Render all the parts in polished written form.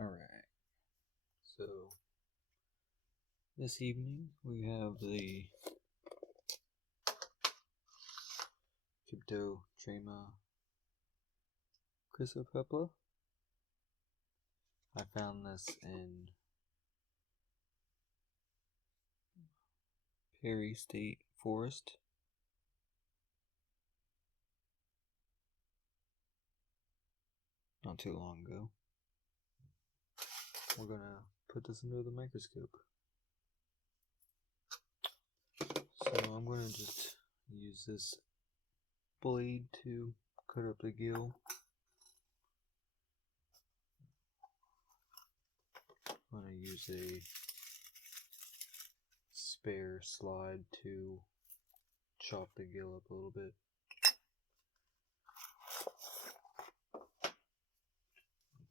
Alright, so this evening we have the Cyptotrama chrysopepla. I found this in Perry State Forest. Not too long ago. We're gonna put this under the microscope. So I'm gonna just use this blade to cut up the gill. I'm gonna use a spare slide to chop the gill up a little bit.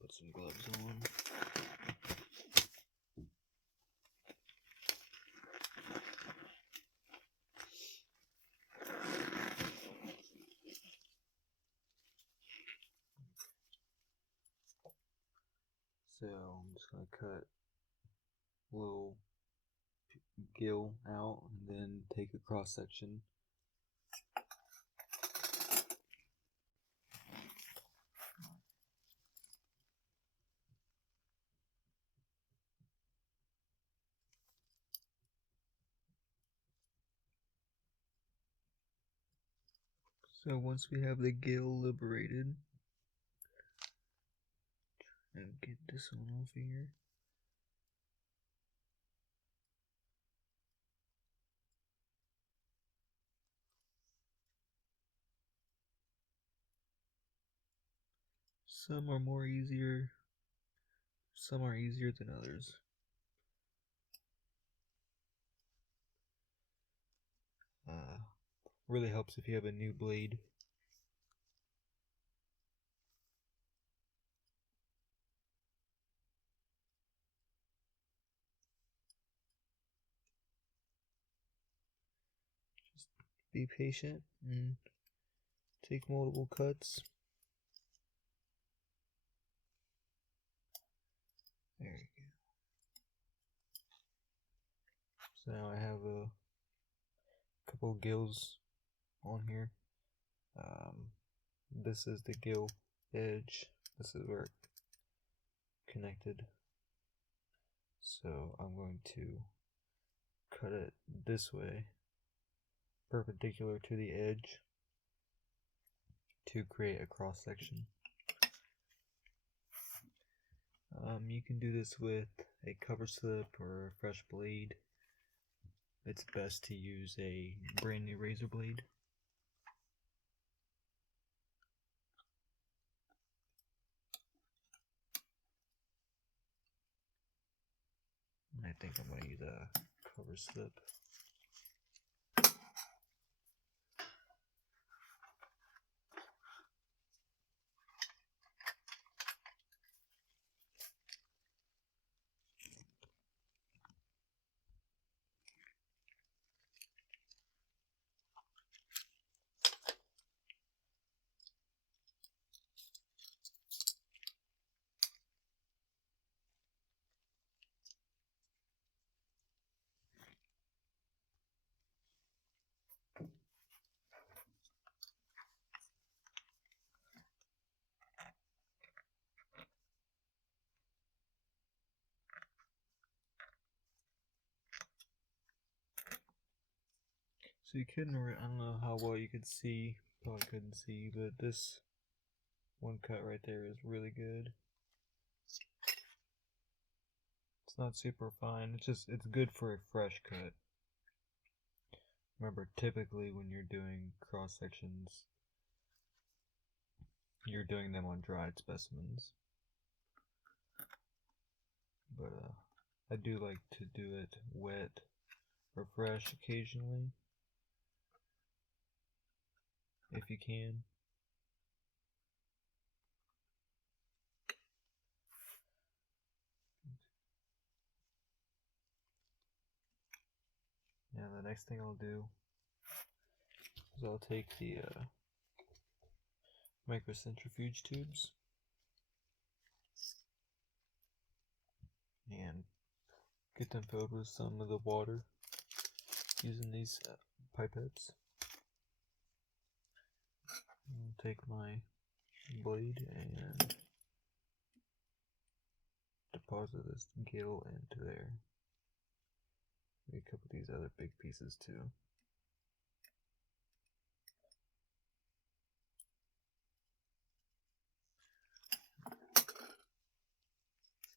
Put some gloves on. So I'm just going to cut a little gill out and then take a cross section. So once we have the gill liberated, and get this one off here. Some are easier than others. Really helps if you have a new blade. Just be patient and take multiple cuts. There you go. So now I have a couple gills on here. This is the gill edge. This is where it connected. So I'm going to cut it this way, perpendicular to the edge, to create a cross section. You can do this with a cover slip or a fresh blade. It's best to use a brand new razor blade. I think I'm going to use a cover slip. So you couldn't, I don't know how well you could see, probably couldn't see, but this one cut right there is really good. It's not super fine, it's good for a fresh cut. Remember, typically when you're doing cross sections, you're doing them on dried specimens. But I do like to do it wet or fresh occasionally, if you can. Now the next thing I'll do is I'll take the microcentrifuge tubes. and get them filled with some of the water using these pipettes. I'll take my blade and deposit this gill into there. Maybe a couple of these other big pieces too.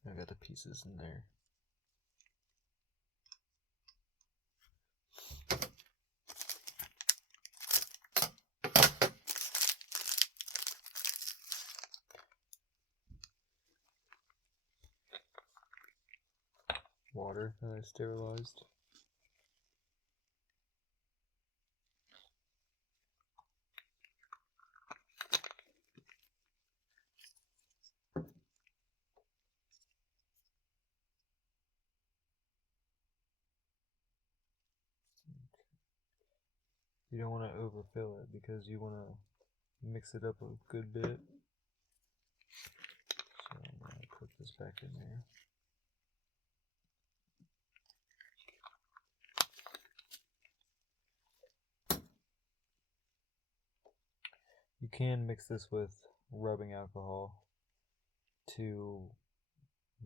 I got the pieces in there. Water that I sterilized. You don't want to overfill it because you want to mix it up a good bit. So I'm going to put this back in there. You can mix this with rubbing alcohol to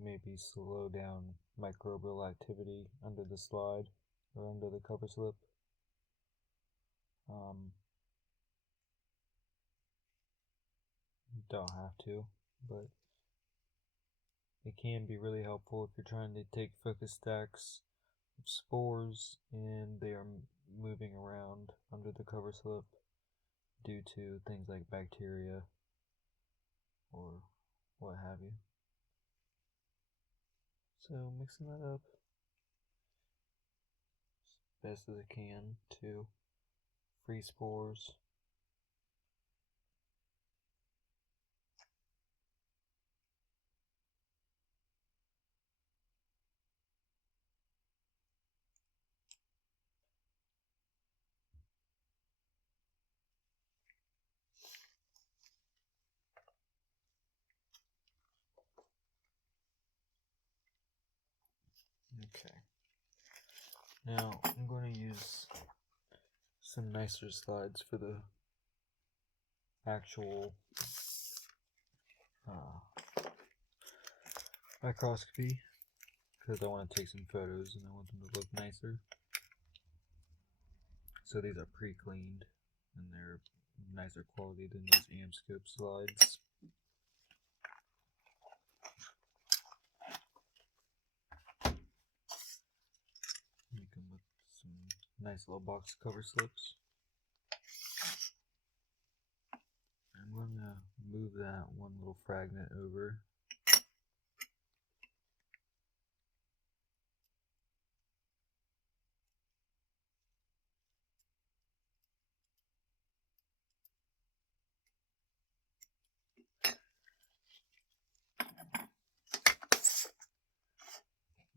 maybe slow down microbial activity under the slide or under the cover slip. Don't have to, but it can be really helpful if you're trying to take focus stacks of spores and they are moving around under the cover slip due to things like bacteria or what have you. So mixing that up as best as I can to free spores. Okay. Now I'm going to use some nicer slides for the actual microscopy because I want to take some photos and I want them to look nicer. So these are pre-cleaned and they're nicer quality than those Microscope slides. Make them with some nice little box cover slips. I'm going to move that one little fragment over.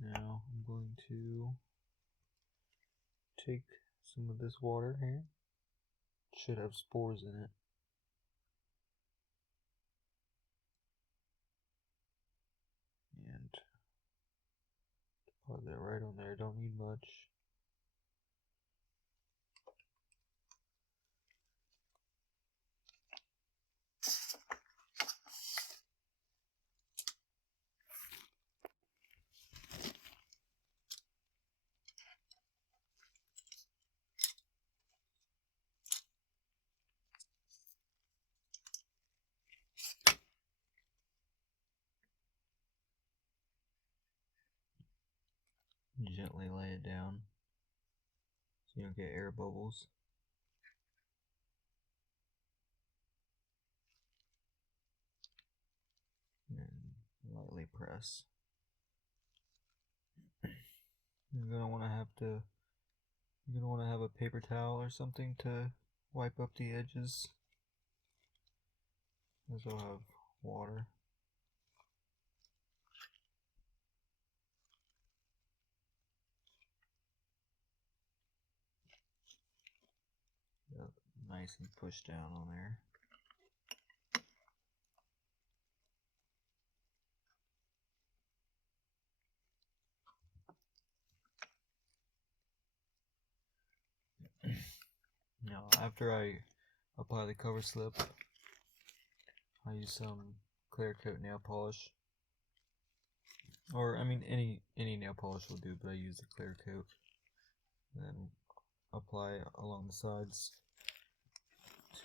Now I'm going to take some of this water here. It should have spores in it. And deposit it right on there. Don't need much. Gently lay it down so you don't get air bubbles. And lightly press. You're gonna want to have a paper towel or something to wipe up the edges. This will have water. Nice and push down on there. Now, after I apply the cover slip, I use some clear coat nail polish. Or, I mean, any nail polish will do, but I use the clear coat. And then apply it along the sides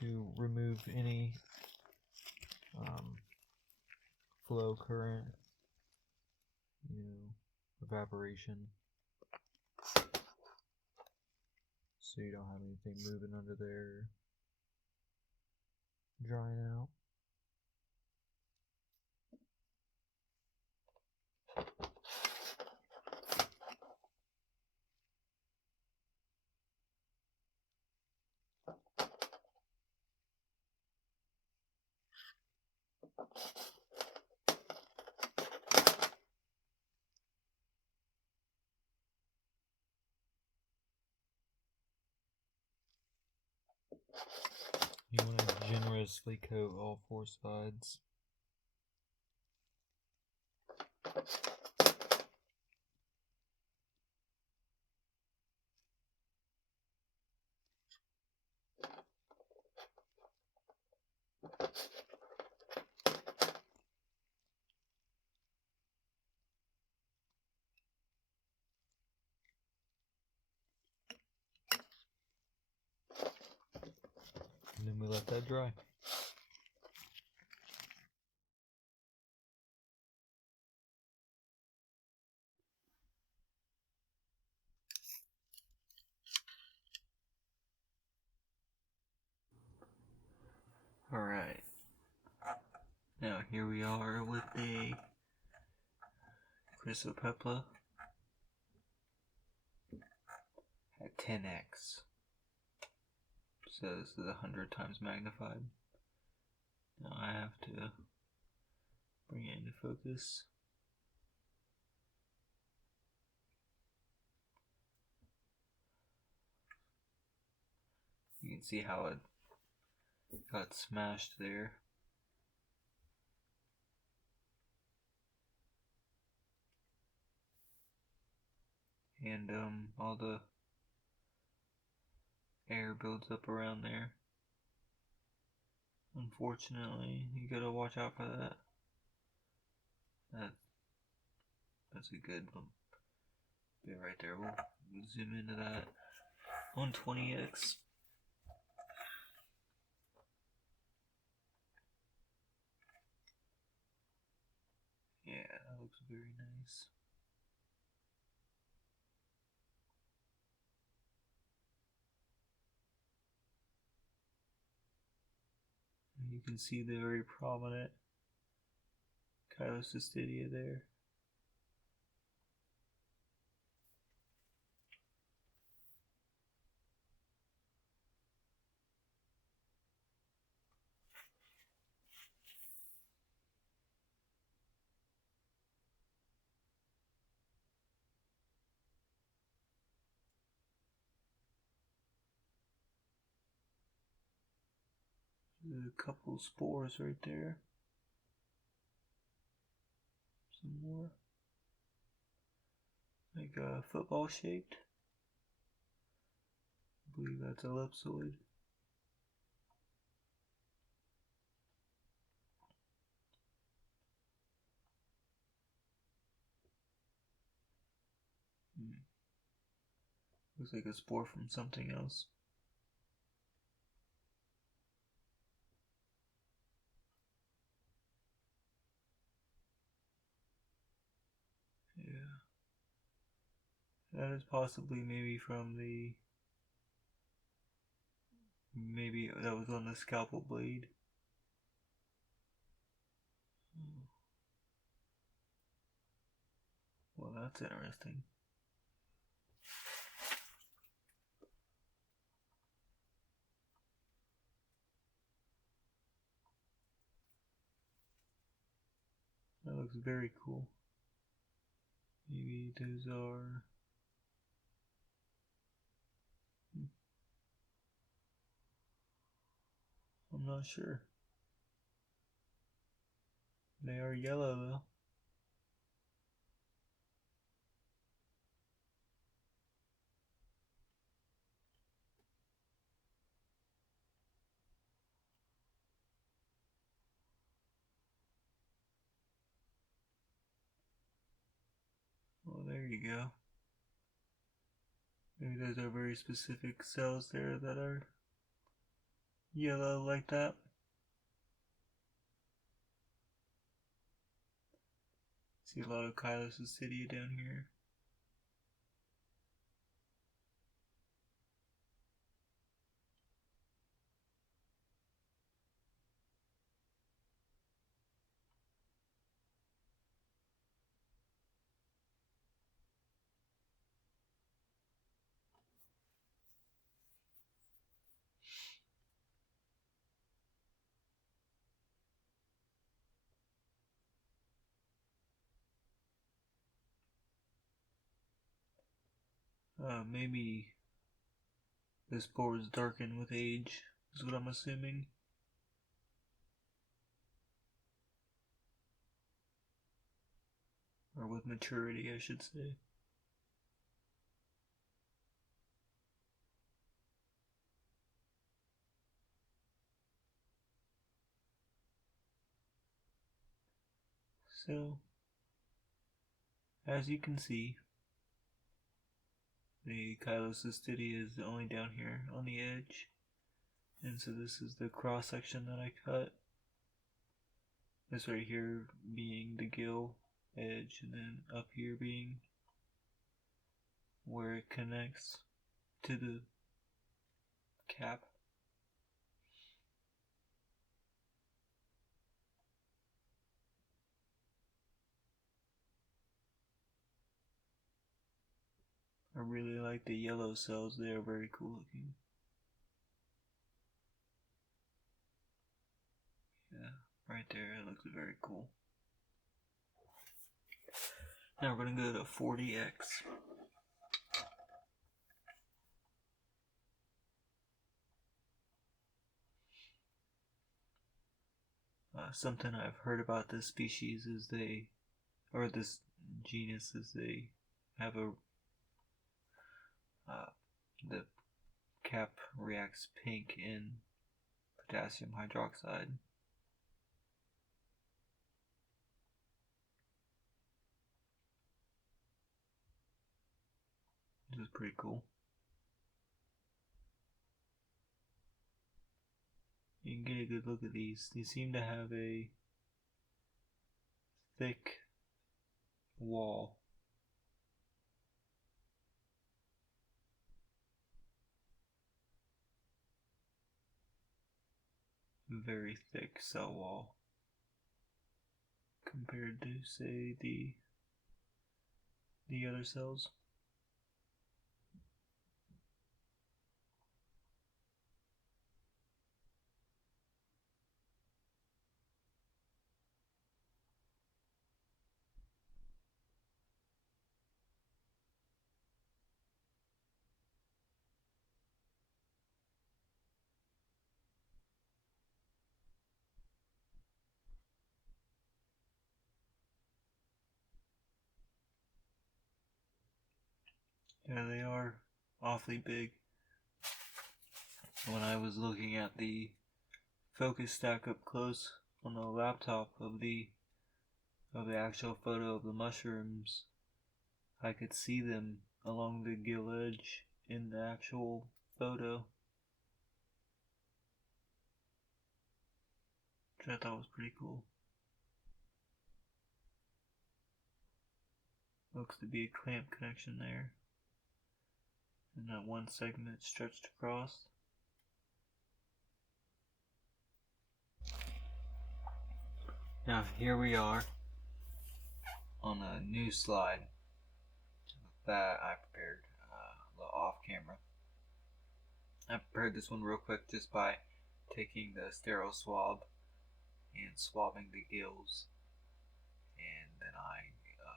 to remove any flow, current, evaporation, so you don't have anything moving under there, drying out. You want to generously coat all four sides. And then we let that dry. Alright, now here we are with a chrysopepla at 10x. So this is 100 times magnified. Now I have to bring it into focus. You can see how it got smashed there. And all the air builds up around there. Unfortunately, you gotta watch out for that. That's a good bit right there. We'll zoom into that on 20x. Yeah, that looks very nice. You can see the very prominent cystocystidia there. There's a couple spores right there. Some more. Like football shaped. I believe that's ellipsoid. Looks like a spore from something else. Yeah. That is possibly maybe from maybe that was on the scalpel blade. Well, that's interesting. That looks very cool. Maybe those are... I'm not sure. They are yellow though. you go. Maybe those are very specific cells there that are yellow like that. See a lot of chrysopepla down here. Maybe this board is darkened with age, is what I'm assuming. Or with maturity, I should say. So, as you can see, the chylocystidea is only down here on the edge. And so this is the cross section that I cut. This right here being the gill edge, and then up here being where it connects to the cap. I really like the yellow cells, they are very cool looking. Yeah, right there, it looks very cool. Now we're going to go to 40x. Something I've heard about this species is this genus is they have the cap reacts pink in potassium hydroxide. This is pretty cool. You can get a good look at these. They seem to have a thick wall. Very thick cell wall compared to, say, the other cells. Yeah, they are awfully big. When I was looking at the focus stack up close on the laptop of the actual photo of the mushrooms, I could see them along the gill edge in the actual photo, which I thought was pretty cool. Looks to be a clamp connection there, and that one segment stretched across. Now here we are on a new slide that I prepared a little off camera. I prepared this one real quick just by taking the sterile swab and swabbing the gills, and then I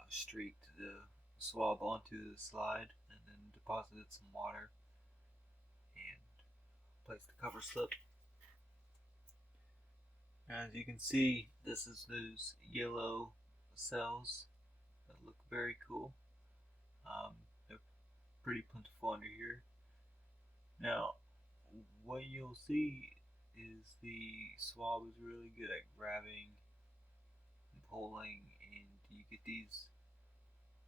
streaked the swab onto the slide and then deposited some water and placed the cover slip. As you can see, this is those yellow cells that look very cool. They're pretty plentiful under here. Now, what you'll see is the swab is really good at grabbing and pulling, and you get these.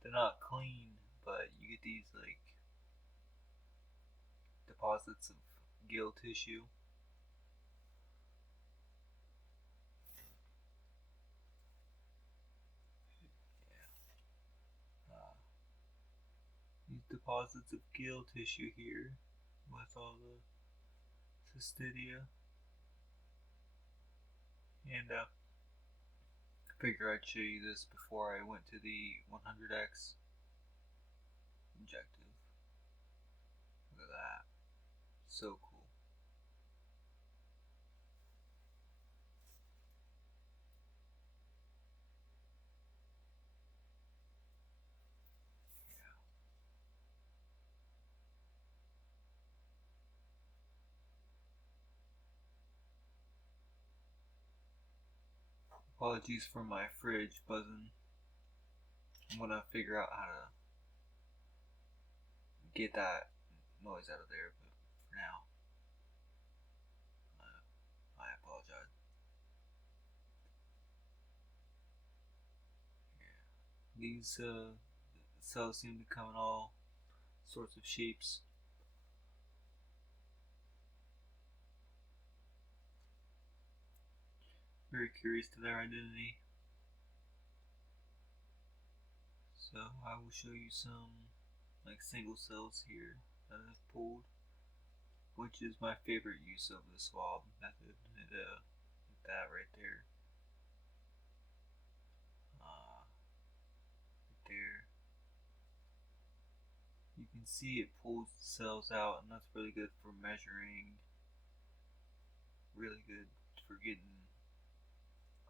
They're not clean but you get these like deposits of gill tissue. These deposits of gill tissue here with all the cystidia, and I figure I'd show you this before I went to the 100x objective. Look at that, so cool. Apologies for my fridge buzzing. I'm gonna figure out how to get that noise out of there, but for now, I apologize. Yeah. These cells seem to come in all sorts of shapes. Very curious to their identity. So I will show you some like single cells here that I've pulled, which is my favorite use of the swab method. That right there. Right there. You can see it pulls the cells out, and that's really good for measuring. Really good for getting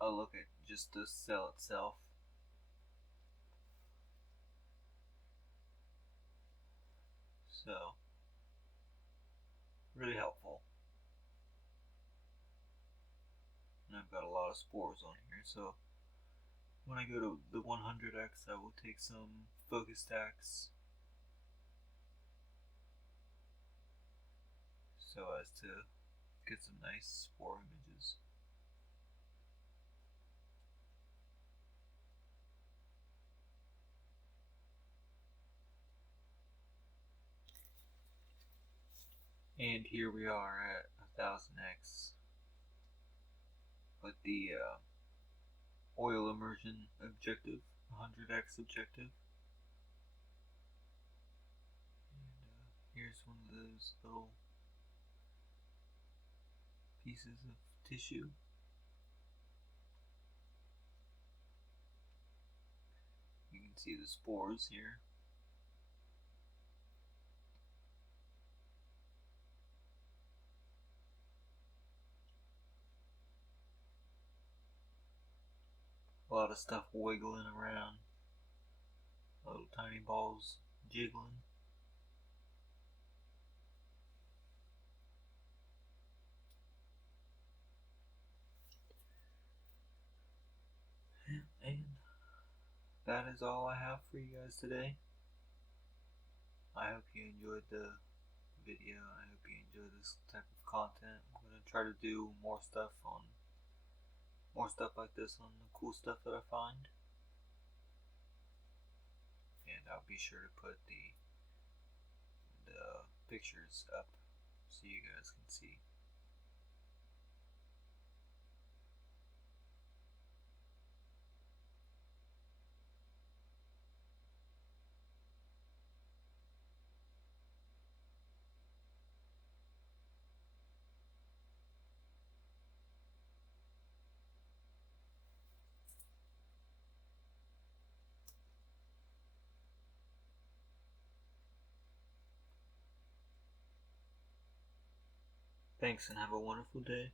a look at just the cell itself. So, really helpful. And I've got a lot of spores on here, so when I go to the 100x, I will take some focus stacks so as to get some nice spore images. And here we are at 1000x with the oil immersion objective, 100x objective. And here's one of those little pieces of tissue. You can see the spores here. A lot of stuff wiggling around. Little tiny balls jiggling. And that is all I have for you guys today. I hope you enjoyed the video. I hope you enjoyed this type of content. I'm going to try to do more stuff like this on the cool stuff that I find. And I'll be sure to put the pictures up so you guys can see. Thanks and have a wonderful day.